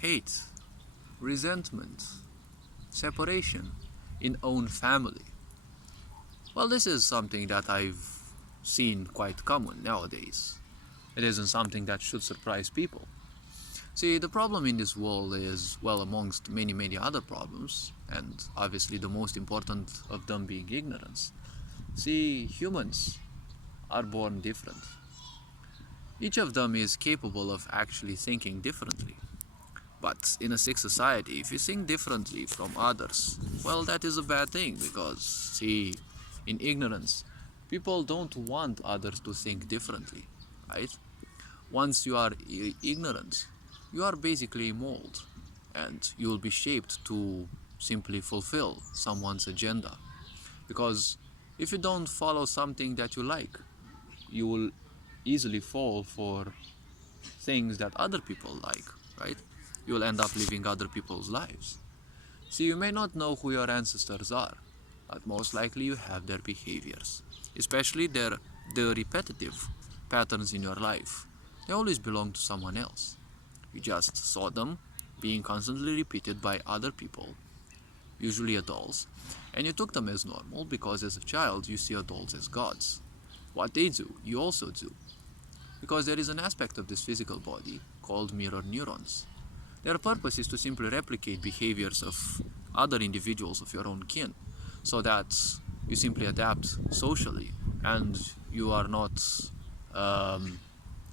hate, resentment, separation in own family. Well, this is something that I've seen quite common nowadays. It isn't something that should surprise people. See, the problem in this world is, well, amongst many other problems, and obviously the most important of them being ignorance. See, humans are born different. Each of them is capable of actually thinking differently. But in a sick society, if you think differently from others, well, that is a bad thing because, see, in ignorance, people don't want others to think differently, right? Once you are ignorant, you are basically a mold and you will be shaped to simply fulfill someone's agenda. Because if you don't follow something that you like, you will easily fall for things that other people like, right? You will end up living other people's lives. See, you may not know who your ancestors are, but most likely you have their behaviors, especially the repetitive patterns in your life. They always belong to someone else. You just saw them being constantly repeated by other people, usually adults, and you took them as normal because as a child you see adults as gods. What they do, you also do. Because there is an aspect of this physical body called mirror neurons. Their purpose is to simply replicate behaviors of other individuals of your own kin, so that you simply adapt socially and you are not,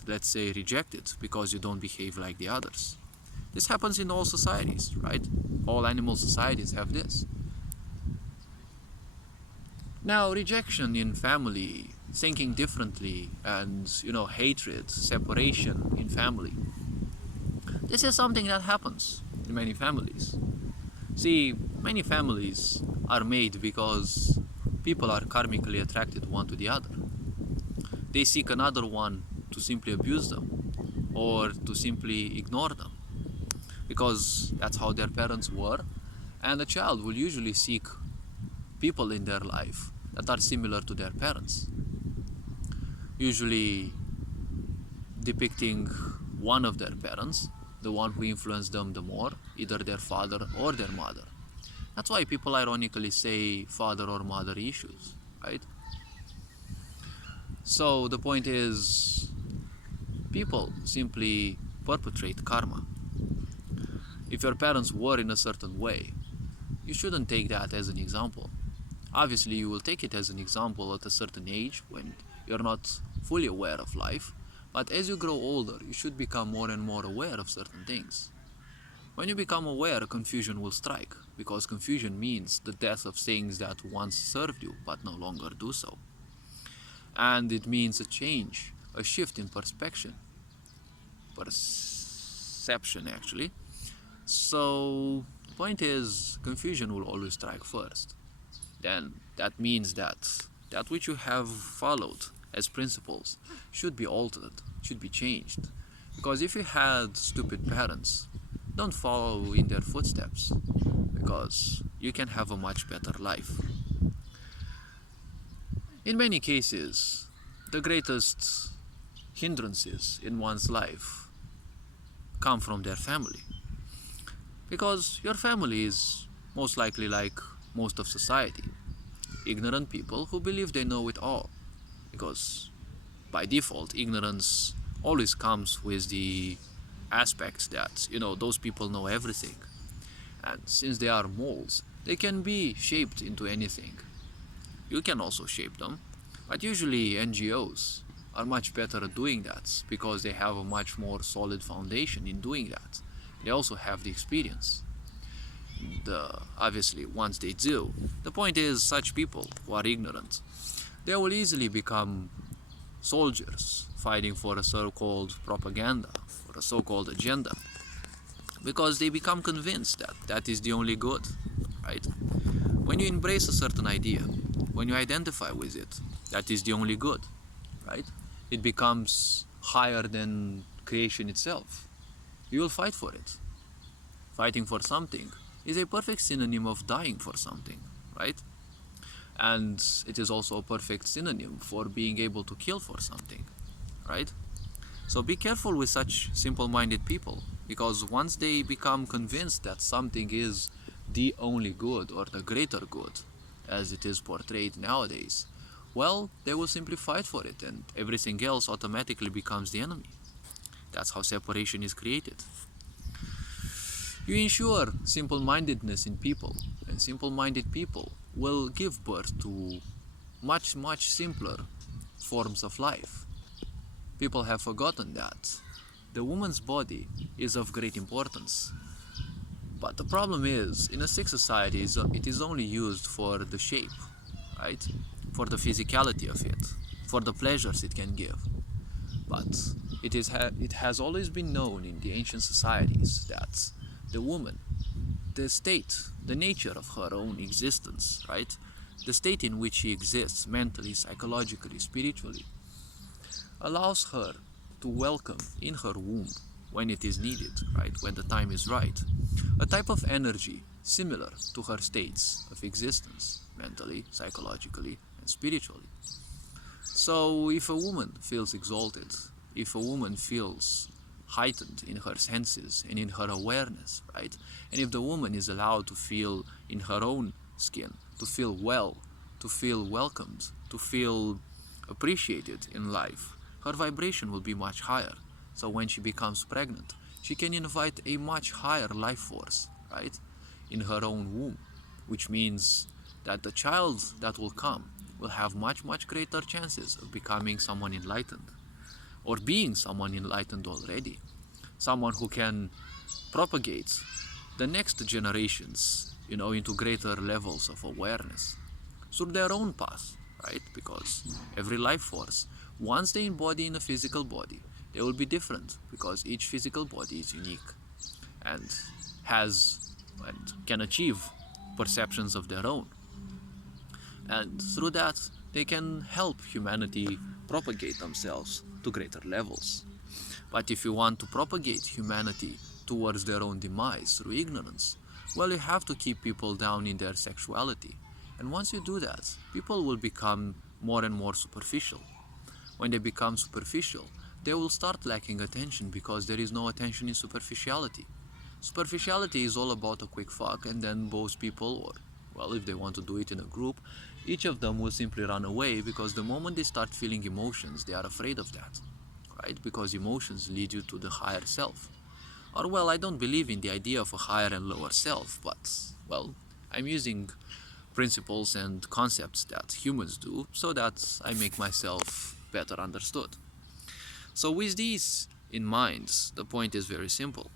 let's say, rejected because you don't behave like the others. This happens in all societies, right? All animal societies have this. Now, rejection in family, thinking differently, and hatred, separation in family. This is something that happens in many families. See, many families are made because people are karmically attracted one to the other. They seek another one to simply abuse them or to simply ignore them because that's how their parents were, and a child will usually seek people in their life that are similar to their parents, usually depicting one of their parents, the one who influenced them the more, either their father or their mother. That's why people ironically say father or mother issues, right? So the point is, people simply perpetrate karma. If your parents were in a certain way, you shouldn't take that as an example. Obviously, you will take it as an example at a certain age when you're not fully aware of life, but as you grow older, you should become more and more aware of certain things. When you become aware, confusion will strike, because confusion means the death of things that once served you but no longer do so. And it means a change, a shift in perception actually. So the point is, confusion will always strike first. Then that means that which you have followed as principles should be altered, should be changed. Because if you had stupid parents, don't follow in their footsteps, because you can have a much better life. In many cases, the greatest hindrances in one's life come from their family. Because your family is most likely like most of society, ignorant people who believe they know it all. Because by default, ignorance always comes with the aspect that, those people know everything. And since they are molds, they can be shaped into anything. You can also shape them, but usually NGOs are much better at doing that because they have a much more solid foundation in doing that. They also have the experience. Obviously, once they do, the point is, such people who are ignorant, they will easily become soldiers fighting for a so-called propaganda or a so-called agenda, because they become convinced that that is the only good, right? When you embrace a certain idea, when you identify with it, that is the only good, right? It becomes higher than creation itself. You will fight for it. Fighting for something is a perfect synonym of dying for something, right? And it is also a perfect synonym for being able to kill for something, right? So be careful with such simple-minded people Because once they become convinced that something is the only good or the greater good, as it is portrayed nowadays, well, they will simply fight for it and everything else automatically becomes the enemy. That's how separation is created. You ensure simple-mindedness in people, and simple-minded people will give birth to much simpler forms of life. People have forgotten that the woman's body is of great importance. But the problem is, in a sick society, it is only used for the shape, right? For the physicality of it, for the pleasures it can give. But it has always been known in the ancient societies that the woman, the state, the nature of her own existence, right? The state in which she exists mentally, psychologically, spiritually, allows her to welcome in her womb, when it is needed, right, when the time is right, a type of energy similar to her states of existence, mentally, psychologically, and spiritually. So if a woman feels exalted, if a woman feels heightened in her senses and in her awareness, right, and if the woman is allowed to feel in her own skin, to feel well, to feel welcomed, to feel appreciated in life, her vibration will be much higher. So when she becomes pregnant, she can invite a much higher life force, right, in her own womb, which means that the child that will come will have much greater chances of becoming someone enlightened, or being someone enlightened already, someone who can propagate the next generations, into greater levels of awareness through their own path, right? Because every life force, once they embody in a physical body, they will be different because each physical body is unique and can achieve perceptions of their own. And through that, they can help humanity propagate themselves to greater levels. But if you want to propagate humanity towards their own demise through ignorance, well, you have to keep people down in their sexuality. And once you do that, people will become more and more superficial. When they become superficial, they will start lacking attention because there is no attention in superficiality. Superficiality is all about a quick fuck, and then both people, or, well, if they want to do it in a group, each of them will simply run away because the moment they start feeling emotions, they are afraid of that, right? Because emotions lead you to the higher self. Or, well, I don't believe in the idea of a higher and lower self, but, well, I'm using principles and concepts that humans do so that I make myself better understood. So with these in mind, the point is very simple.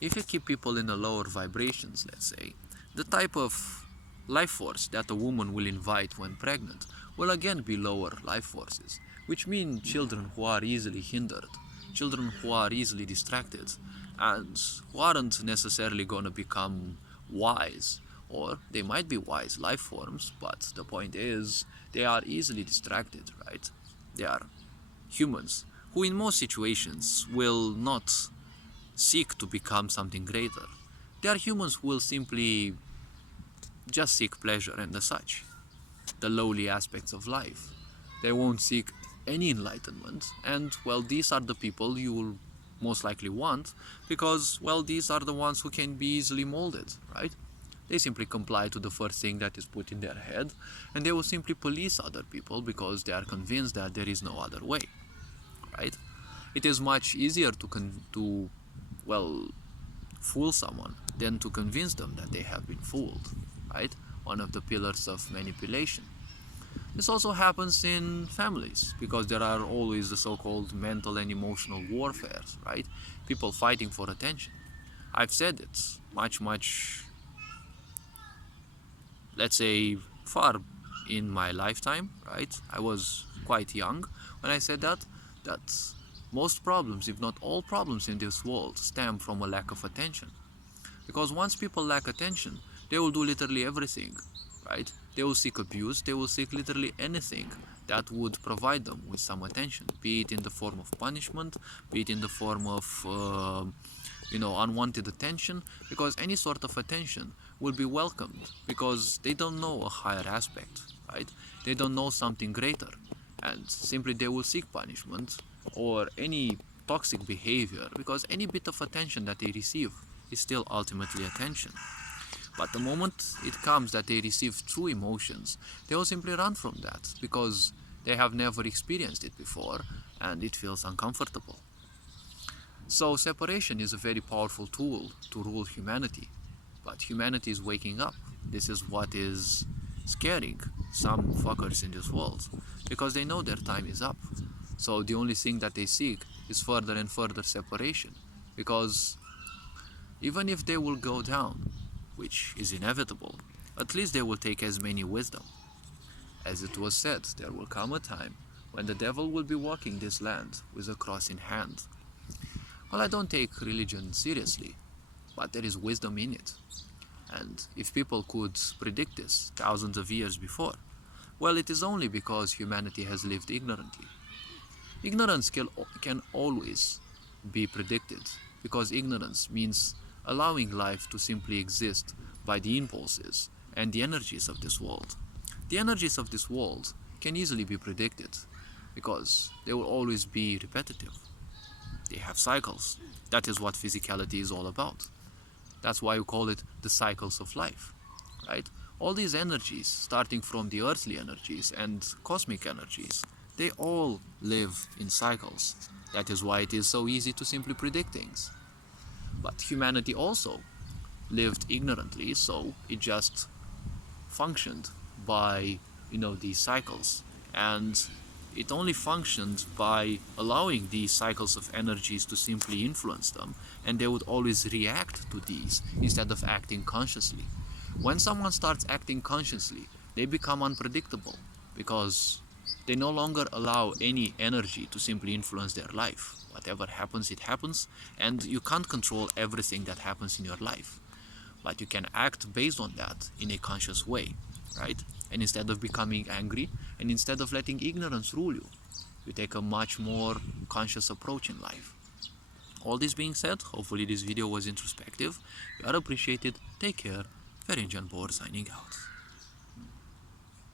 If you keep people in the lower vibrations, let's say, the type of life force that a woman will invite when pregnant will again be lower life forces, which mean children who are easily hindered, children who are easily distracted, and who aren't necessarily going to become wise, or they might be wise life forms, but the point is they are easily distracted, right? They are humans who in most situations will not seek to become something greater. They are humans who will simply just seek pleasure and such, the lowly aspects of life. They won't seek any enlightenment, and, well, these are the people you will most likely want because, well, these are the ones who can be easily molded, right? They simply comply to the first thing that is put in their head, and they will simply police other people because they are convinced that there is no other way, right? It is much easier to fool someone than to convince them that they have been fooled, right? One of the pillars of manipulation. This also happens in families because there are always the so-called mental and emotional warfares, right? People fighting for attention. I've said it much, let's say, far in my lifetime, right? I was quite young when I said that most problems, if not all problems in this world, stem from a lack of attention. Because once people lack attention, they will do literally everything, right? They will seek abuse, they will seek literally anything that would provide them with some attention, be it in the form of punishment, be it in the form of unwanted attention, because any sort of attention will be welcomed because they don't know a higher aspect, right? They don't know something greater, and simply they will seek punishment or any toxic behavior, because any bit of attention that they receive is still ultimately attention. But the moment it comes that they receive true emotions, they will simply run from that because they have never experienced it before and it feels uncomfortable. So separation is a very powerful tool to rule humanity, but humanity is waking up. This is what is scaring some fuckers in this world, because they know their time is up. So the only thing that they seek is further and further separation, because even if they will go down, which is inevitable, at least they will take as many wisdom. As it was said, there will come a time when the devil will be walking this land with a cross in hand. Well, I don't take religion seriously, but there is wisdom in it. And if people could predict this thousands of years before, well, it is only because humanity has lived ignorantly. Ignorance can always be predicted, because ignorance means allowing life to simply exist by the impulses and the energies of this world. The energies of this world can easily be predicted, because they will always be repetitive. They have cycles. That is what physicality is all about. That's why we call it the cycles of life, right? All these energies, starting from the earthly energies and cosmic energies, they all live in cycles. That is why it is so easy to simply predict things. But humanity also lived ignorantly, so it just functioned by, these cycles. And it only functioned by allowing these cycles of energies to simply influence them, and they would always react to these instead of acting consciously. When someone starts acting consciously, they become unpredictable, because they no longer allow any energy to simply influence their life. Whatever happens, it happens, and you can't control everything that happens in your life. But you can act based on that in a conscious way, right? And instead of becoming angry, and instead of letting ignorance rule you, you take a much more conscious approach in life. All this being said, hopefully this video was introspective. You are appreciated. Take care. Ferenc Bor signing out.